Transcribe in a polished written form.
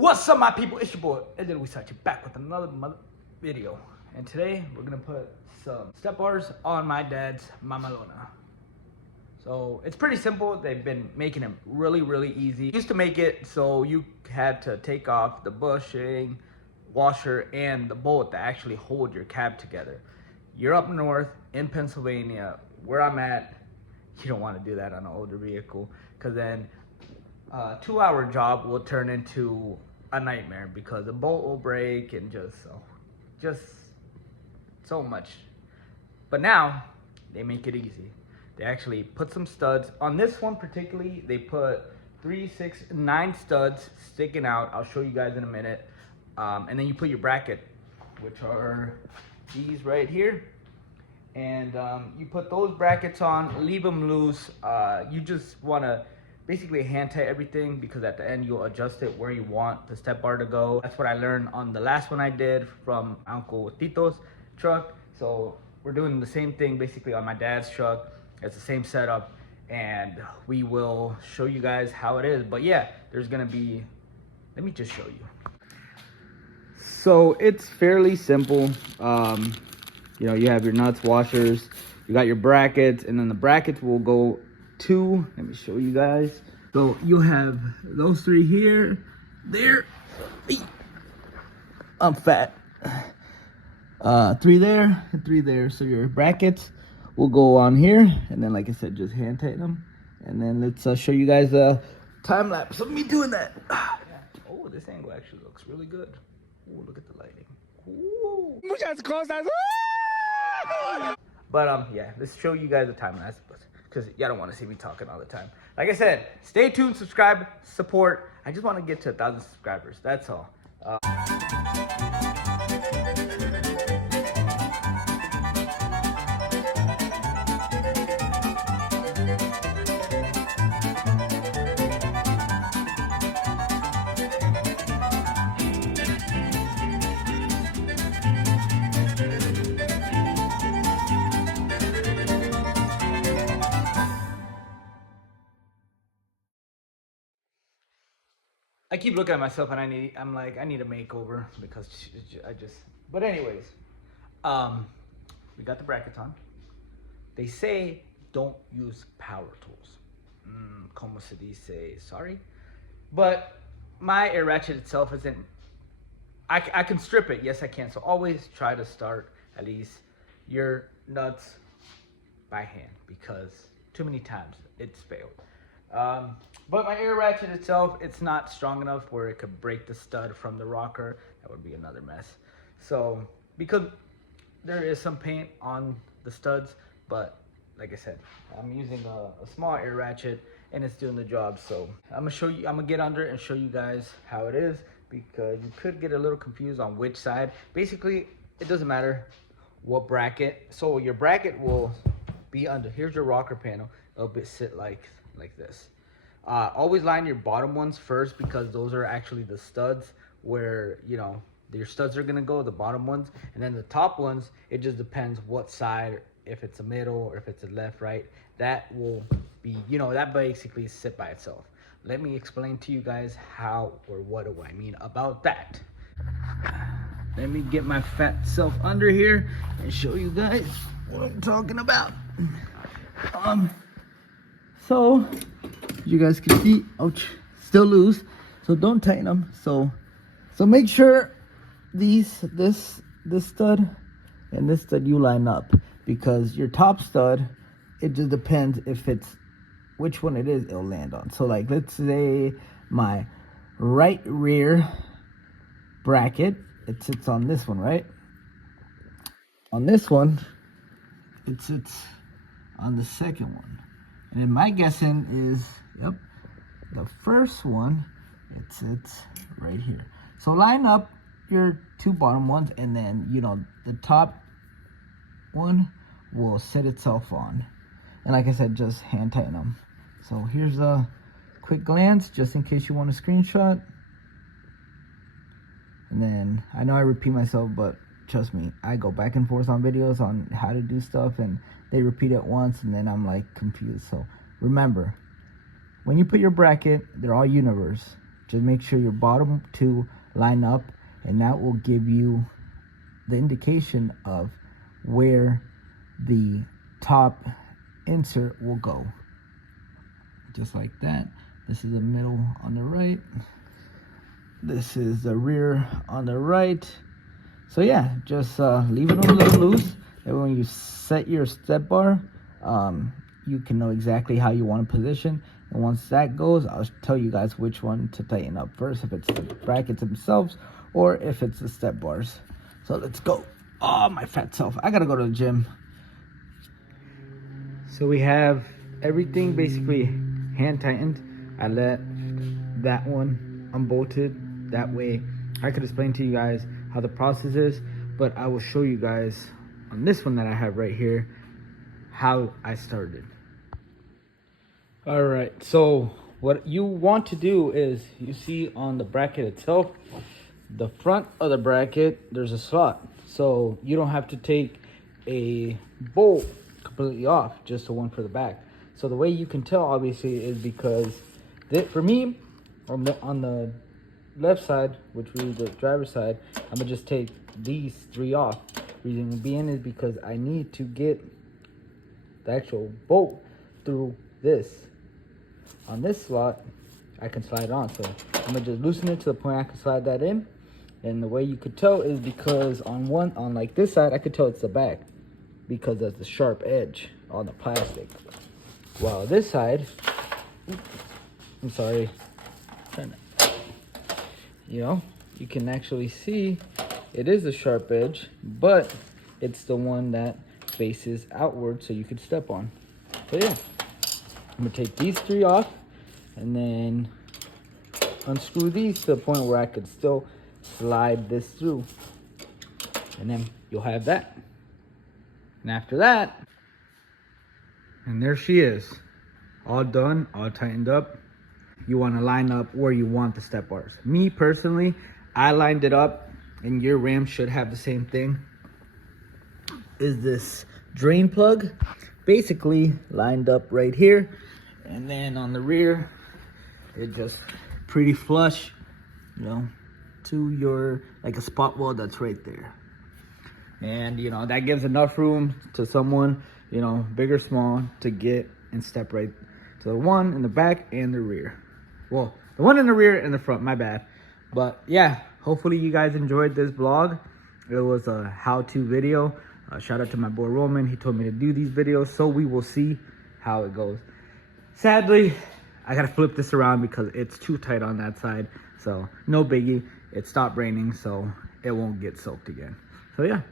What's up, my people? It's your boy, and then we start you back with another video. And today we're gonna put some step bars on my dad's Mamalona. So it's pretty simple. They've been making them really easy. Used to make it so you had to take off the bushing, washer, and the bolt that actually hold your cab together. You're up north in Pennsylvania, where I'm at. You don't want to do that on an older vehicle, because then a 2-hour job will turn into a nightmare because the bolt will break and just so much. But now they make it easy. They actually put some studs on this one particularly. They put 3, 6, 9 studs sticking out. I'll show you guys in a minute. And then you put your bracket, which are these right here. And you put those brackets on, leave them loose. You just want to basically hand tight everything, because at the end you'll adjust it where you want the step bar to go. That's what I learned on the last one I did from Uncle Tito's truck. So we're doing the same thing basically on my dad's truck. It's the same setup, and we will show you guys how it is. But yeah, there's gonna be, let me just show you. So it's fairly simple. You know, you have your nuts, washers, you got your brackets, and then the brackets will go to, let me show you guys. So you have those 3 here, there, I'm fat. 3 there and 3 there. So your brackets will go on here, and then like I said, just hand tighten them. And then let's show you guys a time lapse of me doing that. Oh, this angle actually looks really good. Oh, look at the lighting. Ooh. But yeah, let's show you guys a time lapse, because y'all don't want to see me talking all the time. Like I said, stay tuned, subscribe, support. I just want to get to 1,000 subscribers. That's all. I keep looking at myself and I'm like, I need a makeover, because but anyways, we got the brackets on. They say don't use power tools. Como se dice, sorry. But my air ratchet itself isn't, I can strip it, yes I can. So always try to start at least your nuts by hand, because too many times it's failed. But my air ratchet itself, it's not strong enough where it could break the stud from the rocker. That would be another mess. So, because there is some paint on the studs, but like I said, I'm using a small air ratchet and it's doing the job. So I'm gonna get under it and show you guys how it is, because you could get a little confused on which side. Basically, it doesn't matter what bracket. So your bracket will be under, here's your rocker panel. It'll sit like this. Always line your bottom ones first, because those are actually the studs where, you know, your studs are gonna go, the bottom ones. And then the top ones, it just depends what side, if it's a middle or if it's a left, right. That will be, you know, that basically sit by itself. Let me explain to you guys how, or what do I mean about that. Let me get my fat self under here and show you guys what I'm talking about. So you guys can see, ouch, still loose. So don't tighten them. So make sure this stud and this stud you line up, because your top stud, it just depends if it's which one it is, it'll land on. So like, let's say my right rear bracket, it sits on this one, right? On this one, it sits on the second one. And then my guessing is, yep, the first one, it sits right here. So line up your 2 bottom ones, and then, you know, the top one will set itself on. And like I said, just hand tighten them. So here's a quick glance, just in case you want a screenshot. And then, I know I repeat myself, but trust me, I go back and forth on videos on how to do stuff, and they repeat it once and then I'm like confused. So remember, when you put your bracket, they're all universe. just make sure your bottom two line up, and that will give you the indication of where the top insert will go. Just like that. This is the middle on the right. This is the rear on the right. So yeah, just leave it a little loose. And when you set your step bar, you can know exactly how you want to position. And once that goes, I'll tell you guys which one to tighten up first, if it's the brackets themselves or if it's the step bars. So let's go. Oh, my fat self. I gotta go to the gym. So we have everything basically hand tightened. I let that one unbolted. That way I could explain to you guys how the process is, but I will show you guys on this one that I have right here how I started. All right, so what you want to do is, you see on the bracket itself, the front of the bracket, there's a slot. So you don't have to take a bolt completely off, just the one for the back. So the way you can tell, obviously, is because for me, on the left side, which is the driver's side, I'm gonna just take these three off. Reason being is because I need to get the actual bolt through this. On this slot, I can slide on. So I'm gonna just loosen it to the point I can slide that in. And the way you could tell is because on like this side, I could tell it's the back because that's the sharp edge on the plastic. While this side, I'm sorry, you know, you can actually see it is a sharp edge, but it's the one that faces outward so you could step on. So yeah, I'm gonna take these three off and then unscrew these to the point where I could still slide this through, and then you'll have that. And after that, and there she is, all done, all tightened up. You want to line up where you want the step bars. Me personally, I lined it up, and your Ram should have the same thing. Is this drain plug basically lined up right here, and then on the rear it just pretty flush, you know, to your, like a spot weld that's right there. And you know, that gives enough room to someone, you know, big or small, to get and step right to the one in the back and the rear. Well, the one in the rear and the front, my bad. But yeah, hopefully you guys enjoyed this vlog. It was a how-to video. Shout out to my boy Roman. He told me to do these videos, so we will see how it goes. Sadly, I gotta flip this around because it's too tight on that side. So no biggie. It stopped raining, so it won't get soaked again. So yeah.